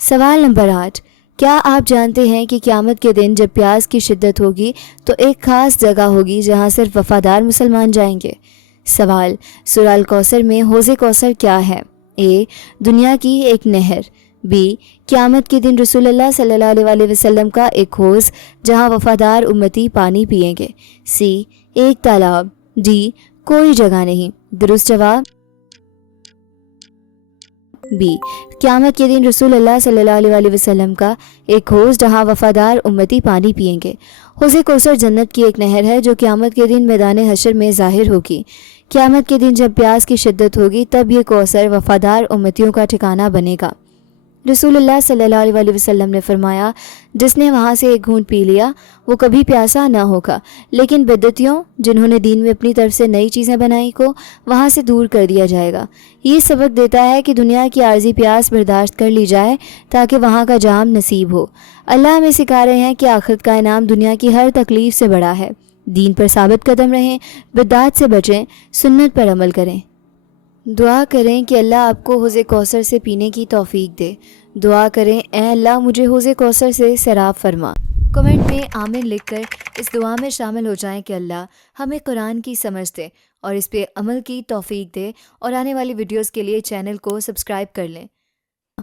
سوال نمبر 8، کیا آپ جانتے ہیں کہ قیامت کے دن جب پیاس کی شدت ہوگی تو ایک خاص جگہ ہوگی جہاں صرف وفادار مسلمان جائیں گے؟ سوال، سورہ الکوثر میں حوض کوثر کیا ہے؟ اے، دنیا کی ایک نہر، بی، قیامت کے دن رسول اللہ صلی اللہ علیہ وسلم کا ایک حوض جہاں وفادار امتی پانی پئیں گے، سی، ایک تالاب، ڈی، کوئی جگہ نہیں۔ درست جواب بی، قیامت کے دن رسول اللہ صلی اللہ علیہ وسلم کا ایک حوض جہاں وفادار امتی پانی پئیں گے۔ حوض کوثر جنت کی ایک نہر ہے جو قیامت کے دن میدان حشر میں ظاہر ہوگی۔ قیامت کے دن جب پیاس کی شدت ہوگی تب یہ کوثر وفادار امتیوں کا ٹھکانہ بنے گا۔ رسول اللہ صلی اللہ علیہ وسلم نے فرمایا، جس نے وہاں سے ایک گھونٹ پی لیا وہ کبھی پیاسا نہ ہوگا، لیکن بدعتیوں جنہوں نے دین میں اپنی طرف سے نئی چیزیں بنائی کو وہاں سے دور کر دیا جائے گا۔ یہ سبق دیتا ہے کہ دنیا کی عارضی پیاس برداشت کر لی جائے تاکہ وہاں کا جام نصیب ہو۔ اللہ ہمیں سکھا رہے ہیں کہ آخرت کا انعام دنیا کی ہر تکلیف سے بڑا ہے۔ دین پر ثابت قدم رہیں، بدعات سے بچیں، سنت پر عمل کریں۔ دعا کریں کہ اللہ آپ کو حوض کوثر سے پینے کی توفیق دے۔ دعا کریں، اے اللہ مجھے حوض کوثر سے سیراب فرما۔ کمنٹ میں آمین لکھ کر اس دعا میں شامل ہو جائیں کہ اللہ ہمیں قرآن کی سمجھ دے اور اس پہ عمل کی توفیق دے، اور آنے والی ویڈیوز کے لیے چینل کو سبسکرائب کر لیں۔